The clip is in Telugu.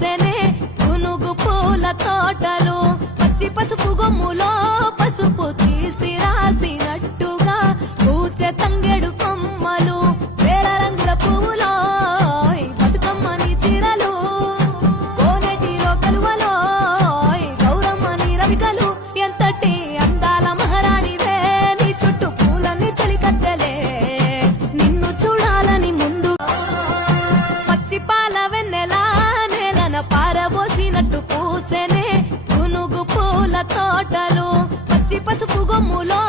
పూసెనే గునుగు పూల తోటలు పచ్చి పసుపు గొమ్ములో పసుపు తీసి రాసినట్టుగా పూచె తంగెడు కొమ్మలు వేల రంగుల పువ్వులో బతుకమ్మని చీరలు కోనెటిలో కలువలో గౌరమ్మని రవికలు ఎంతటి అందాల మహారాణివే నీ చుట్టూ పూలన్నీ చలికత్తెలే నిన్ను చూడాలని ముందు పచ్చి పాల వెన్నెలా నేలన పారబోసినట్టు పూసెనే గునుగు పూల తోటలు పచ్చి పసుపు గొమ్ములో